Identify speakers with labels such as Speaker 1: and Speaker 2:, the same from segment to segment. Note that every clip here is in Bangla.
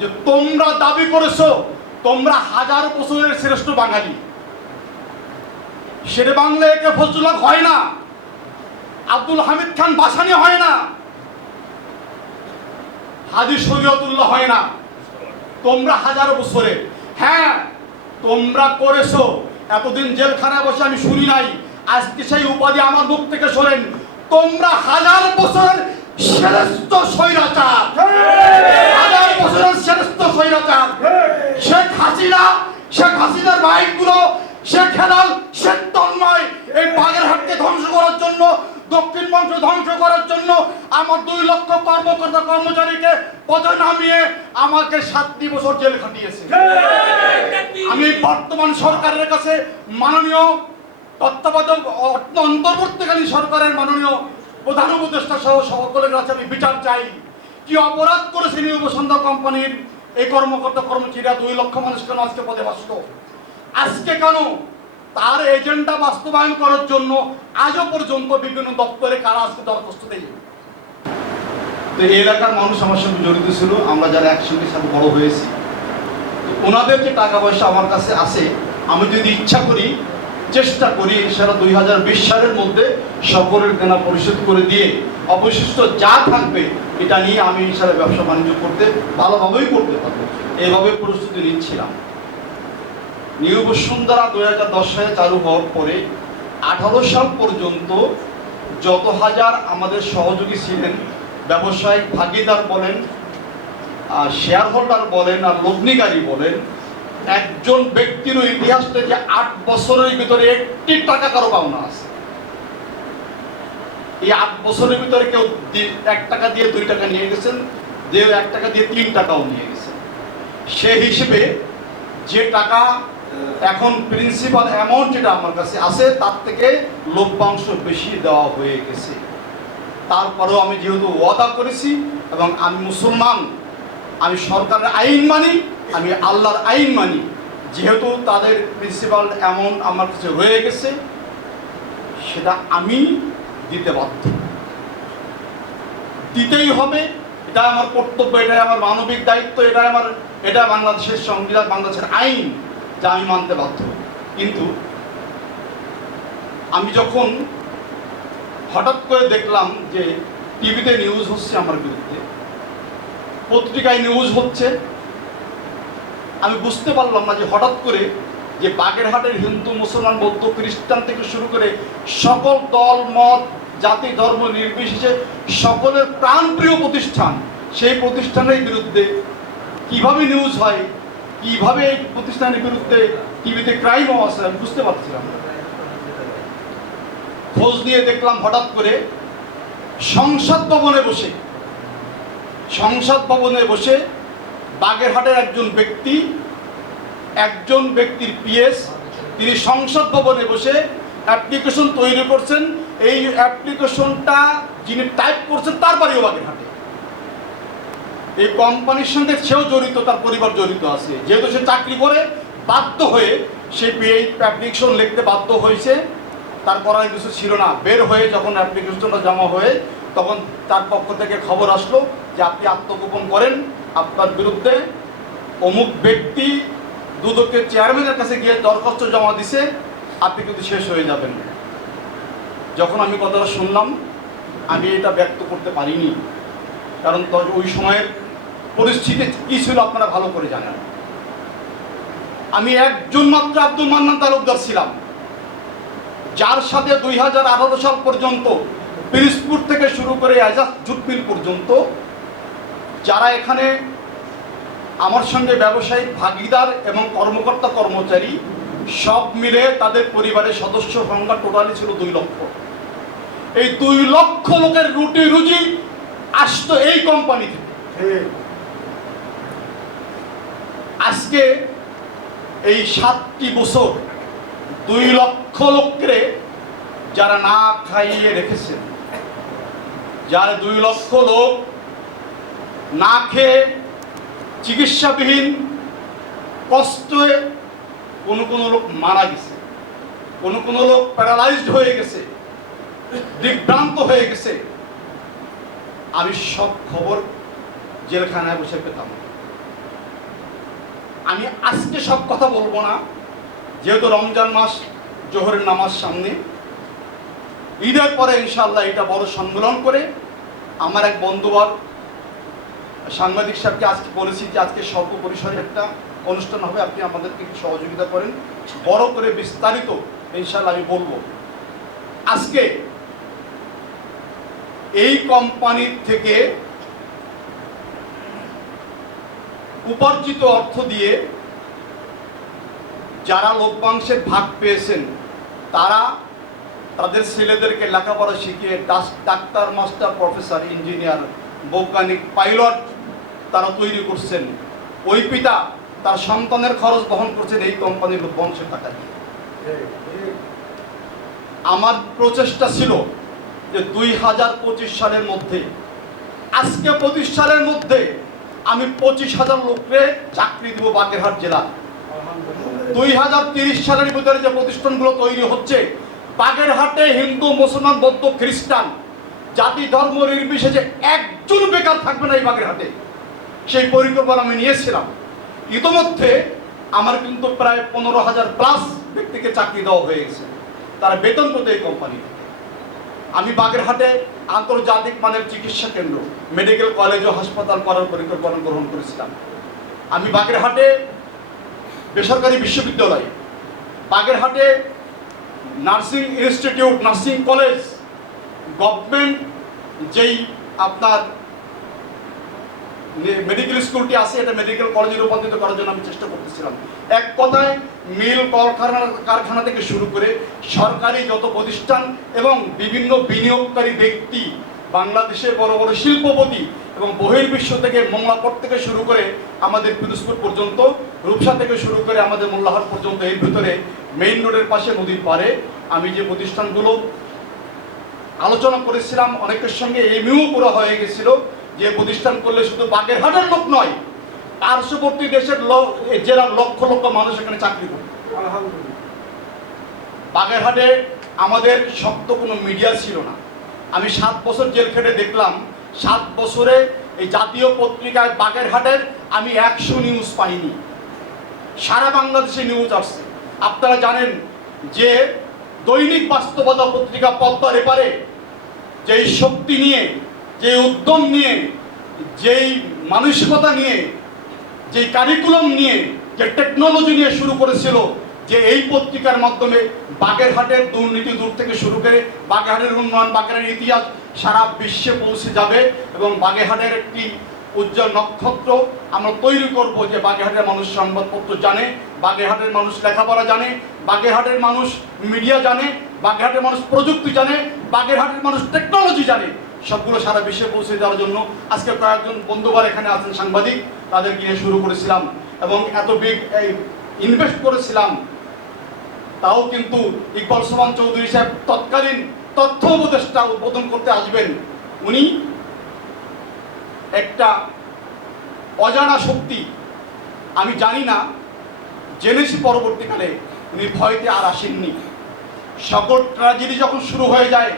Speaker 1: যে তোমরা দাবি করেছ, তোমরা হাজার বছরের শ্রেষ্ঠ বাঙালি। শেরে বাংলা একে ফজলুল হক হয় না, আব্দুল হামিদ খান বাসানি হয় না হাদি শরীয়তুল্লাহ হয় না। তোমরা হাজার বছরে হ্যাঁ তোমরা করেছ। এতদিন জেলখানায় বসে আমি শুনি নাই, আজকে সেই উপাধি আমার মুখ থেকে শোনেন। তোমরা হাজার বছরের শ্রেষ্ঠ স্বৈরাচার হাজার বছরের শ্রেষ্ঠ স্বৈরাচার শেখ হাসিনা শেখ হাসিনার বাইকগুলো শেখ হেলাল শেখ তন্ময় এই বাগেরহাটকে ধ্বংস করার জন্য দক্ষিণবঙ্গ ধ্বংস করার জন্য আমার দুই লক্ষ কর্মকর্তা কর্মচারীকে পথে নামিয়ে আমাকে সাতটি বছর জেল খাটিয়েছে। আমি বর্তমান সরকারের কাছে মাননীয় তত্ত্বাবধায়ক অন্তর্বর্তীকালীন সরকারের মাননীয় প্রধান উপদেষ্টা সহ সকলের কাছে আমি বিচার চাই। কি অপরাধ করেছে নিউ বসন্ত কোম্পানির এই কর্মকর্তা কর্মচারীরা দুই লক্ষ মানুষ কেন আজকে পদে বাসত আজকে কেন তার এজেন্ডা বাস্তবায়ন করার জন্য আজও পর্যন্ত বিভিন্ন দপ্তরে কারা আজকে দরখাস্ত দেয় তো এই এলাকার মানুষ আমার সঙ্গে জড়িত ছিল, আমরা যারা একসঙ্গে সাথে বড় হয়েছি। ওনাদের যে টাকা পয়সা আমার কাছে আছে, আমি যদি ইচ্ছা করি চেষ্টা করি সেটা দুই হাজার বিশ সালের মধ্যে সকলের কেনা পরিশোধ করে দিয়ে অবশিষ্ট যা থাকবে এটা নিয়ে আমি হিসাবে ব্যবসা বাণিজ্য করতে ভালোভাবেই করতে পারব। এইভাবে প্রস্তুতি নিচ্ছিলাম। নিউ বসুন্ধরা দুই হাজার দশ সালে চালু হওয়ার পরে আঠারো সাল পর্যন্ত যত হাজার আমাদের সহযোগী ছিলেন, ব্যবসায়িক ভাগিদার বলেন শেয়ার হোল্ডার বলেন আর লগ্নিকারী বলেন একজন ব্যক্তির ইতিহাস থেকে আট বছরের ভিতরে একটি টাকা কারও পাওনা আছে। এই আট বছরের ভিতরে কেউ এক টাকা দিয়ে দুই টাকা নিয়ে গেছেন যে এক টাকা দিয়ে তিন টাকাও নিয়ে গেছেন। সে হিসেবে যে টাকা এখন প্রিন্সিপাল অ্যামাউন্ট যেটা আমার কাছে আছে, তার থেকে লভ্যাংশ বেশি দেওয়া হয়ে গেছে। তারপরেও আমি যেহেতু ওয়াদা করেছি এবং আমি মুসলমান, আমি সরকারের আইন মানি আমি আল্লাহর আইন মানি। যেহেতু তাদের প্রিন্সিপাল অ্যামাউন্ট আমার কাছে রয়ে গেছে, সেটা আমি দিতে বাধ্য। দিতেই হবে এটা আমার কর্তব্য এটা আমার মানবিক দায়িত্ব এটা আমার এটা বাংলাদেশের সংবিধান, বাংলাদেশের আইন যা আমি মানতে বাধ্য। কিন্তু আমি যখন হঠাৎ করে দেখলাম যে টিভিতে নিউজ হচ্ছে আমার বিরুদ্ধে, পত্রিকায় নিউজ হচ্ছে আমি বুঝতে পারলাম না যে হঠাৎ করে যে বাগেরহাটের হিন্দু, মুসলমান, বৌদ্ধ, খ্রিস্টান থেকে শুরু করে সকল দল, মত, জাতি, ধর্ম নির্বিশেষে সকলের প্রাণপ্রিয় প্রতিষ্ঠান, সেই প্রতিষ্ঠানের বিরুদ্ধে কীভাবে নিউজ হয়, কীভাবে এই প্রতিষ্ঠানের বিরুদ্ধে টিভিতে ক্রাইম আছে, আমি বুঝতে পারছিলাম খোঁজ নিয়ে দেখলাম হঠাৎ করে সংসদ ভবনে বসে, সংসদ ভবনে বসে বাগেরহাটের একজন ব্যক্তি, একজন ব্যক্তির পিএস, তিনি সংসদ ভবনে বসে অ্যাপ্লিকেশন তৈরি করছেন। এই অ্যাপ্লিকেশনটা যিনি টাইপ করছেন, তার বাড়িও বাগেরহাটে। এই কোম্পানির সঙ্গে সেও জড়িত, তার পরিবার জড়িত আছে। যেহেতু সে চাকরি করে, বাধ্য হয়ে সে এই অ্যাপ্লিকেশন লিখতে বাধ্য হয়েছে। তার করার কিছু ছিল না। বের হয়ে যখন অ্যাপ্লিকেশনটা জমা হয়ে, তখন তার পক্ষ থেকে খবর আসলো যে আপনি আত্মগোপন করেন। আপনার বিরুদ্ধে অমুক ব্যক্তি দুদকের চেয়ারম্যানের কাছে গিয়ে দরখাস্ত জমা দিছে, আপনি কিন্তু শেষ হয়ে যাবেন। যখন আমি কথাটা শুনলাম, আমি এটা ব্যক্ত করতে পারিনি। কারণ ওই সময়ের পরিস্থিতি কী ছিল আপনারা ভালো করে জানেন। আমি একজন মাত্র আব্দুল মান্নান তালুকদার ছিলাম। যার সাথে দুই হাজার আঠারো সাল পর্যন্ত পিরিসপুর থেকে শুরু করে এজাজ জুটমিল পর্যন্ত যারা এখানে আমার সঙ্গে ব্যবসায়িক ভাগিদার এবং কর্মকর্তা কর্মচারী, সব মিলে তাদের পরিবারের সদস্য সংখ্যা টোটালি ছিল দুই লক্ষ। এই দুই লক্ষ লোকের রুটি রুজি আসতো এই কোম্পানি থেকে। আজকে এই সাতটি বছর দুই লক্ষ লোককে যারা না খাইয়ে রেখেছেন যার দুই লক্ষ লোক না খেয়ে চিকিৎসাবিহীন কষ্টে কোনো কোনো লোক মারা গেছে। কোনো কোনো লোক প্যারালাইজড হয়ে গেছে দিগ্ভ্রান্ত হয়ে গেছে। আমি সব খবর জেলখানায় বসে পেতাম। আমি আজকে সব কথা বলব না, যেহেতু রমজান মাস, জোহরের নামাজ সামনে। ঈদের পরে ইনশাল্লাহ এটা বড় সম্মেলন করে আমার এক বন্ধুবর সাংবাদিক সাহেবকে আজকে বলেছি যে আজকে স্বল্প পরিসরে একটা অনুষ্ঠান হবে, আপনি আমাদেরকে একটু সহযোগিতা করেন। বড় করে বিস্তারিত ইনশাআল্লাহ আমি বলব। আজকে এই কোম্পানির থেকে উপার্জিত অর্থ দিয়ে যারা লভ্যাংশের ভাগ পেয়েছেন, তারা তাদের ছেলেদেরকে লেখাপড়া শিখিয়ে ডাক্তার, মাস্টার, প্রফেসর, ইঞ্জিনিয়ার, বৈজ্ঞানিক, পাইলট তারা তৈরি করছেন। ওই পিতা তার সন্তানের খরচ বহন করছেন এই কোম্পানির লভ্যাংশের টাকা দিয়ে। আমার প্রচেষ্টা ছিল যে দুই হাজার পঁচিশ সালের মধ্যে, আজকে পঁচিশ সালের মধ্যে আমি পঁচিশ হাজার লোককে চাকরি দেবো বাগেরহাট জেলা। দুই হাজার তিরিশ সালের ভিতরে যে প্রতিষ্ঠানগুলো তৈরি হচ্ছে, বাগেরহাটে হিন্দু, মুসলমান, বৌদ্ধ, খ্রিস্টান, জাতি, ধর্ম, নির্বিশেষে একজন বেকার থাকবে না এই বাগেরহাটে। সেই পরিকল্পনা আমি নিয়েছিলাম। ইতোমধ্যে আমার কিন্তু প্রায় পনেরো হাজার প্লাস ব্যক্তিকে চাকরি দেওয়া হয়ে গেছে। তারা বেতন পেতে এই কোম্পানি আমি বাগেরহাটে আন্তর্জাতিক মানের চিকিৎসা কেন্দ্র মেডিকেল কলেজ ও হাসপাতাল করার পরিকল্পনা গ্রহণ করেছিলাম। আমি বাগেরহাটে বেসরকারি বিশ্ববিদ্যালয়, বাগেরহাটে nursing institute, nursing college, government যেই আপনার মেডিকেল স্কুলটি আছে, এটা মেডিকেল কলেজে রূপান্তরিত করার জন্য আমি চেষ্টা করতেছিলাম। এক কথায়, মিল কলকারখানা, কারখানা থেকে শুরু করে সরকারি যত প্রতিষ্ঠান এবং বিভিন্ন বিনিয়োগকারী ব্যক্তি, বাংলাদেশের বড় বড় শিল্পপতি এবং বহির্বিশ্ব থেকে মংলাপট থেকে শুরু করে আমাদের পিরোজপুর পর্যন্ত, রূপসা থেকে শুরু করে আমাদের মোল্লাহাট পর্যন্ত এর ভিতরে মেইন রোডের পাশে নদীর পারে আমি যে প্রতিষ্ঠানগুলো আলোচনা করেছিলাম, অনেকের সঙ্গে এমইও করা হয়ে গেছিল। যে প্রতিষ্ঠান করলে শুধু বাগেরহাটের লোক নয় পার্শ্ববর্তী দেশের লোক জেলার লক্ষ লক্ষ মানুষ এখানে চাকরি করবে বাগেরহাটে আমাদের শক্ত কোনো মিডিয়া ছিল না। আমি সাত বছর জেল খেটে দেখলাম সাত বছরে এই জাতীয় পত্রিকায় বাগেরহাটের আমি একশো নিউজ পাইনি। সারা বাংলাদেশে নিউজ আসছে। আপনারা জানেন যে দৈনিক বাস্তবতা পত্রিকা পদ্মার এপারে যেই শক্তি নিয়ে যে উদ্যম নিয়ে, যেই মানসিকতা নিয়ে, যেই কারিকুলাম নিয়ে, যে টেকনোলজি নিয়ে শুরু করেছিল, যে এই পত্রিকার মাধ্যমে বাগেরহাটের দুর্নীতি দূর থেকে শুরু করে বাগেরহাটের উন্নয়ন, বাগেরহাটের ইতিহাস সারা বিশ্বে পৌঁছে যাবে এবং বাগেরহাটের একটি উজ্জ্বল নক্ষত্র আমরা তৈরি করব যে বাগেরহাটের মানুষ সংবাদপত্র জানে, বাগেরহাটের মানুষ লেখাপড়া জানে, বাগেরহাটের মানুষ মিডিয়া জানে, বাগেরহাটের মানুষ প্রযুক্তি জানে, বাগেরহাটের মানুষ টেকনোলজি জানে। সবগুলো সারা বিশ্বে পৌঁছে দেওয়ার জন্য আজকে কয়েকজন বন্ধুবার এখানে আছেন সাংবাদিক তাদের নিয়ে শুরু করেছিলাম এবং এত বিগ এই ইনভেস্ট করেছিলাম, তাও কিন্তু ইকবাল সোমান চৌধুরী সাহেব তৎকালীন তথ্য উপদেষ্টা উদ্বোধন করতে আসবেন। উনি একটা অজানা শক্তি, আমি জানি না, জেনেছি পরবর্তীকালে, উনি ভয়তে আর আসেননি। সকল ট্র্যাজেডি যখন শুরু হয়ে যায়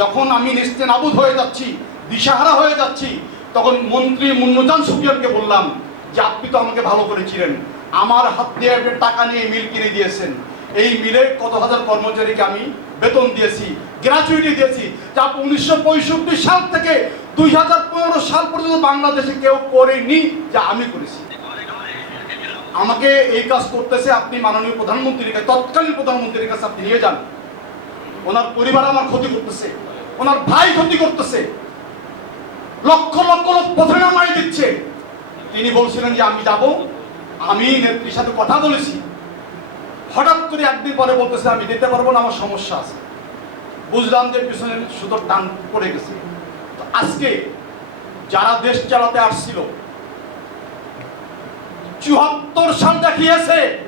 Speaker 1: যখন আমি নিস্তে নাবুদ হয়ে যাচ্ছি, দিশাহারা হয়ে যাচ্ছি, তখন মন্ত্রী মুন্নুজান সুফিয়ানকে বললাম যে, আপনি তো আমাকে ভালো করে ছিলেন আমার হাত দিয়ে টাকা নিয়ে মিল কিনে দিয়েছেন। এই মিলে কত হাজার কর্মচারীকে আমি বেতন দিয়েছি গ্র্যাচুইটি দিয়েছি, যা উনিশশো পঁয়ষট্টি সাল থেকে দুই হাজার পনেরো সাল পর্যন্ত বাংলাদেশে কেউ করেনি যা আমি করেছি। আমাকে এই কাজ করতেছে আপনি মাননীয় প্রধানমন্ত্রীর কাছে, তৎকালীন প্রধানমন্ত্রীর কাছে আপনি নিয়ে যান। ওনার পরিবার আমার ক্ষতি করতেছে। ওনার ভাই ক্ষতি করতেছে। লক্ষ লক্ষ লোক পথে নামাই দিচ্ছে। তিনি বলছিলেন যে, আমি যাব। আমি নেত্রীর সাথে কথা বলেছি। হঠাৎ করে একদিন পরে বলতেছে, আমি দিতে পারব না, আমার সমস্যা আছে। বুঝলাম যে পিছনে সুতোর টান পড়ে গেছে। তো আজকে যারা দেশ চালাতে আসছিল, চুয়াত্তর সাল দেখিয়েছে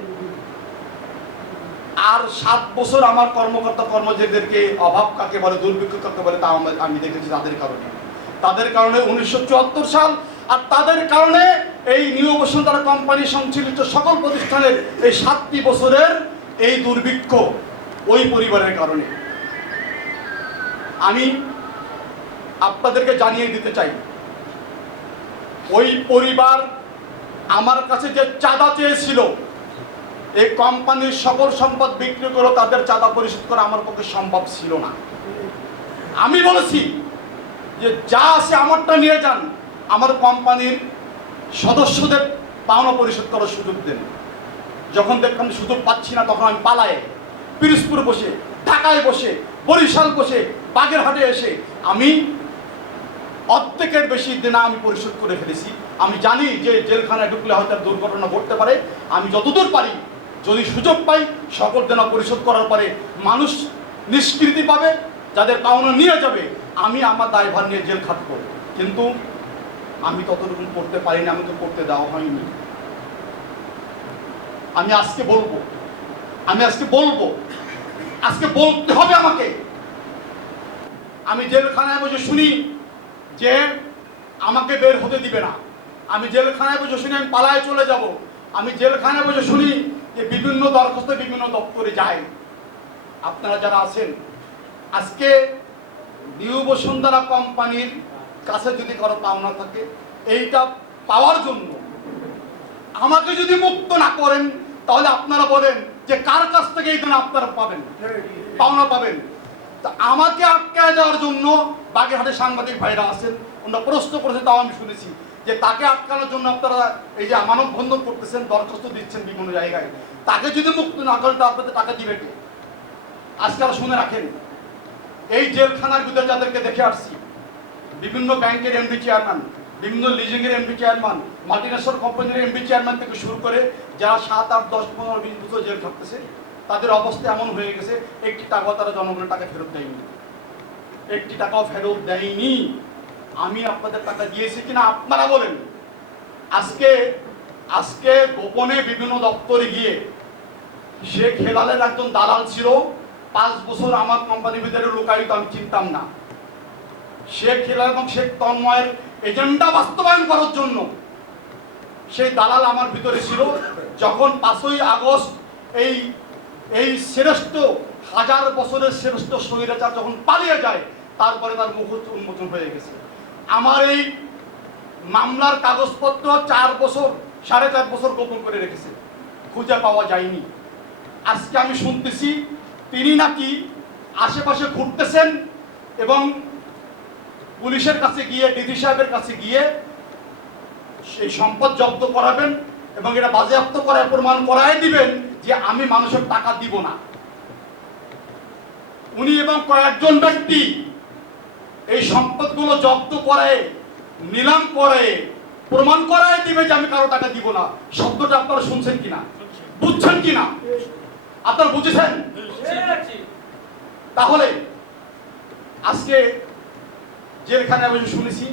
Speaker 1: আর সাত বছর আমার কর্মকর্তা কর্মচারীদেরকে অভাব কাকে বলে, দুর্ভিক্ষ কাকে বলে, তা আমি দেখেছি তাদের কারণে। তাদের কারণে উনিশশো চুয়াত্তর সাল আর তাদের কারণে এই নিউ বসুন্ধরা কোম্পানি সংশ্লিষ্ট সকল প্রতিষ্ঠানের এই সাতটি বছরের এই দুর্ভিক্ষ ওই পরিবারের কারণে। আমি আপনাদেরকে জানিয়ে দিতে চাই, ওই পরিবার আমার কাছে যে চাঁদা চেয়েছিল এই কোম্পানির সকল সম্পদ বিক্রি করে তাদের চাঁদা পরিশোধ করা আমার পক্ষে সম্ভব ছিল না। আমি বলেছি যে যা আছে আমারটা নিয়ে যান। আমার কোম্পানির সদস্যদের পাওনা পরিশোধ করার সুযোগ দেন। যখন দেখলাম সুযোগ পাচ্ছি না, তখন আমি পালায় পিরিসপুর বসে, ঢাকায় বসে, বরিশাল বসে, বাগেরহাটে এসে আমি অর্ধেকের বেশি দিনা আমি পরিশোধ করে ফেলেছি। আমি জানি যে জেলখানায় ঢুকলে হয়তো দুর্ঘটনা ঘটতে পারে। আমি যতদূর পারি যদি সুযোগ পাই সকল দেনা পরিশোধ করার পরে মানুষ নিষ্কৃতি পাবে, যাদের পাওনা নিয়ে যাবে, আমি আমার দায়ভার নিয়ে জেল খাটবো কিন্তু আমি ততটুকু করতে পারিনি, আমাকে করতে দেওয়া হয়নি। আমি আজকে বলব, আমি আজকে বলব, আজকে বলতে হবে আমাকে। আমি জেলখানায় বসে শুনি যে আমাকে বের হতে দিবে না। আমি জেলখানায় বসে শুনি, আমি পালায় চলে যাব। আমি জেলখানায় বসে শুনি যে বিভিন্ন দরখাস্ত বিভিন্ন দপ্তরে যায়। আপনারা যারা আছেন, আজকে নিউ বসুন্ধরা কোম্পানির কাছে যদি কারও পাওনা থাকে, এইটা পাওয়ার জন্য আমাকে যদি মুক্ত না করেন, তাহলে আপনারা বলেন যে কার কাছ থেকে এই আপনারা পাবেন? পাওনা পাবেন। তা আমাকে আটকায় দেওয়ার জন্য বাগেরহাটে সাংবাদিক ভাইরা আছেন, ওনারা প্রশ্ন করেছে, তাও আমি শুনেছি। যে তাকে আটকানোর জন্য আপনারা এই যে মানব বন্ধন করতেছেন, দরখাস্ত দিচ্ছেন বিভিন্ন জায়গায়। তাকে যদি মুক্ত না করেন তা আপনাদের টাকা দিবে কে? আজকাল শুনে রাখেন। এই জেলখানার ভিতরে যাদেরকে দেখে আসছি, বিভিন্ন ব্যাংকের এমডি চেয়ারম্যান বিভিন্ন লিজিংয়ের এমডি চেয়ারম্যান মাল্টিনেশনাল কোম্পানির এমডি চেয়ারম্যান থেকে শুরু করে যারা সাত, আট, দশ, পনেরো, বিশ বছর জেল থাকতেছে, তাদের অবস্থা এমন হয়ে গেছে, একটি টাকাও তারা জনগণের টাকা ফেরত দেয়নি। একটি টাকাও ফেরত দেয়নি। আমি আপনাদের টাকা দিয়েছি কিনা আপনারা বলেন। আজকে আজকে গোপনে বিভিন্ন দপ্তরে গিয়ে শেখ হেলালের একজন দালাল ছিল, পাঁচ বছর আমার কোম্পানির ভিতরে লোকায়িত, আমি চিনতাম না। শেখ হেলাল এবং শেখ তন্ময়ের এজেন্ডা বাস্তবায়ন করার জন্য সেই দালাল আমার ভিতরে ছিল। যখন পাঁচই আগস্ট এই এই শ্রেষ্ঠ হাজার বছরের শ্রেষ্ঠ স্বৈরাচার যখন পালিয়ে যায়, তারপরে তার মুহূর্ত উন্মোচন হয়ে গেছে। আমার এই মামলার কাগজপত্র চার বছর, সাড়ে চার বছর গোপন করে রেখেছে। খুঁজে পাওয়া যায়নি। আজকে আমি শুনতেছি তিনি নাকি আশেপাশে ঘুরতেছেন এবং পুলিশের কাছে গিয়ে ডিডি সাহেবের কাছে গিয়ে সেই সম্পদ জব্দ করাবেন এবং এটা বাজেয়াপ্ত করায় প্রমাণ করায় দিবেন যে আমি মানুষের টাকা দিব না। উনি এবং কয়েকজন ব্যক্তি এই সম্পদগুলো জব্দ করে, নিলাম করে, প্রমাণ করায় দিবে যে আমি কারও টাকা দিব না। শব্দটা আপনারা শুনছেন কিনা? বুঝছেন কিনা? আপনারা বুঝেছেন? তাহলে, আজকে জেলখানে আমি শুনেছি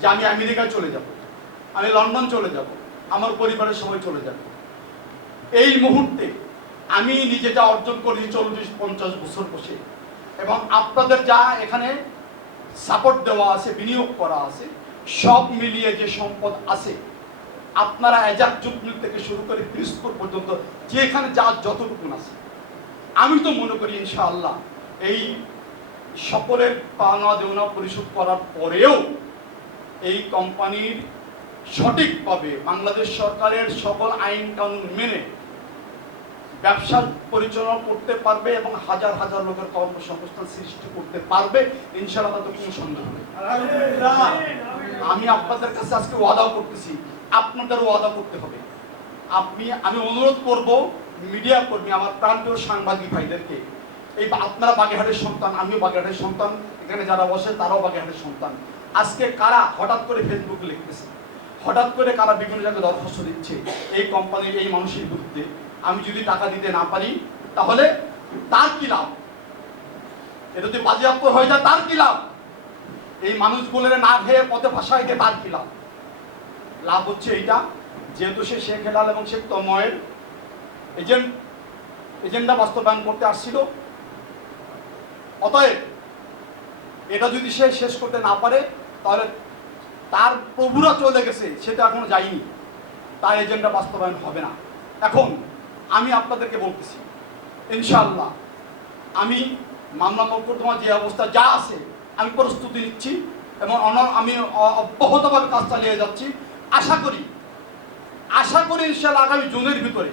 Speaker 1: যে আমি আমেরিকায় চলে যাব, আমি লন্ডন চলে যাব, আমার পরিবারের সবাই চলে যাবে। এই মুহূর্তে আমি নিজে যা অর্জন করেছি চল্লিশ পঞ্চাশ বছর বসে, এবং আপনাদের যা এখানে সাপোর্ট দেওয়া আছে, বিনিয়োগ করা আছে, সব মিলিয়ে যে সম্পদ আছে, আপনারা এজাক যুগমিল থেকে শুরু করে পিরিসপুর পর্যন্ত যেখানে যা যতটুকু আছে। আমি তো মনে করি ইনশাআল্লাহ এই সকলের পাওনা দেওনা পরিশোধ করার পরেও এই কোম্পানির সঠিকভাবে বাংলাদেশ সরকারের সকল আইন কানুন মেনে ব্যবসা পরিচালনা করতে পারবে এবং হাজার হাজার লোকের কর্মসংস্থান সৃষ্টি করতে পারবে, ইনশাআল্লাহ তাতে কোনো সন্দেহ নেই। আমি আপনাদের কাছে আজকে ওয়াদাও করতেছি, আপনাদেরও ওয়াদা করতে হবে। আপনি, আমি অনুরোধ করব মিডিয়া কর্মী, আমার প্রান্তীয় সাংবাদিক ভাইদেরকে, এই আপনারা বাগেরহাটের সন্তান, আমিও বাগেরহাটের সন্তান, এখানে যারা বসে তারাও বাগেরহাটের সন্তান। আজকে কারা হঠাৎ করে ফেসবুকে লিখতেছে? হঠাৎ করে কারা বিভিন্ন জায়গায় দরখাস্ত দিচ্ছে? এই কোম্পানির এই মানুষের বিরুদ্ধে আমি যদি টাকা দিতে না পারি, তাহলে তার কি লাভ? এটা যদি বাজেয়াপ্ত হয়ে যায়, তার কি লাভ? এই মানুষগুলোর না খেয়ে পথে ভাষায় দিয়ে তার কি লাভ? লাভ হচ্ছে এইটা, যেহেতু সে শেখ হেলাল এবং শেখ তময়ের এজেন্ট, এজেন্ডা বাস্তবায়ন করতে আসছিল। অতএব, এটা যদি সে শেষ করতে না পারে, তাহলে তার প্রভুরা চলে গেছে, সেটা এখনও যায়নি। তার এজেন্ডা বাস্তবায়ন হবে না। এখন আমি আপনাদেরকে বলতেছি ইনশাল্লাহ আমি মামলা মকদ্দমা যে অবস্থা যা আছে, আমি প্রস্তুতি নিচ্ছি এবং অন- আমি অব্যাহতভাবে কাজ চালিয়ে যাচ্ছি। আশা করি আশা করি ইনশাল্লাহ আগামী জুনের ভিতরে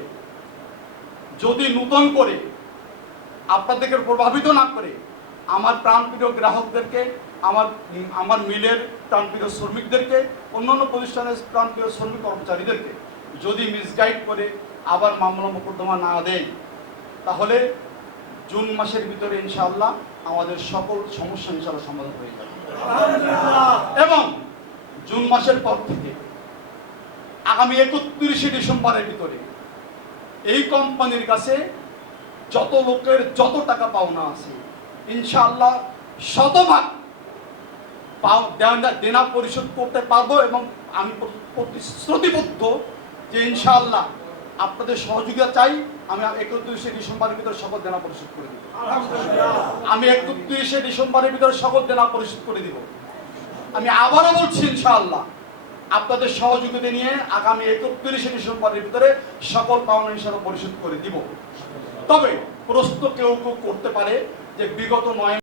Speaker 1: যদি নূতন করে আপনাদেরকে প্রভাবিত না করে আমার প্রাণপ্রিয় গ্রাহকদেরকে, আমার আমার মিলের প্রাণপ্রিয় শ্রমিকদেরকে, অন্যান্য প্রতিষ্ঠানের প্রাণপ্রিয় শ্রমিক কর্মচারীদেরকে যদি মিসগাইড করে আবার মামলা মোকদ্দমা না দেয় তাহলে জুন মাসের ভিতরে ইনশাআল্লাহ আমাদের সকল সমস্যা ইনশাআল্লাহ সমাধান হয়ে যাবে। এবং জুন মাসের পর থেকে আগামী একত্রিশে ডিসেম্বরের ভিতরে এই কোম্পানির কাছে যত লোকের যত টাকা পাওনা আছে ইনশাআল্লাহ শতভাগ পাও- দেনা- দেনা পরিশোধ করতে পারব এবং আমি প্র- প্রতিশ্রুতিবদ্ধ যে ইনশাআল্লাহ আপনাদের সহযোগিতা চাই আমি একত্রিশে ডিসেম্বরের ভিতরে সকল দেনা পরিশোধ করে দিব। আমি একত্রিশে ডিসেম্বরের ভিতরে সকল দেনা পরিশোধ করে দিব। আমি আবারও বলছি ইনশাআল্লাহ আপনাদের সহযোগিতা নিয়ে আগামী একত্রিশে ডিসেম্বরের ভিতরে সকল পাওনা হিসাবে পরিশোধ করে দিব। তবে প্রশ্ন কেউ কেউ করতে পারে যে বিগত নয়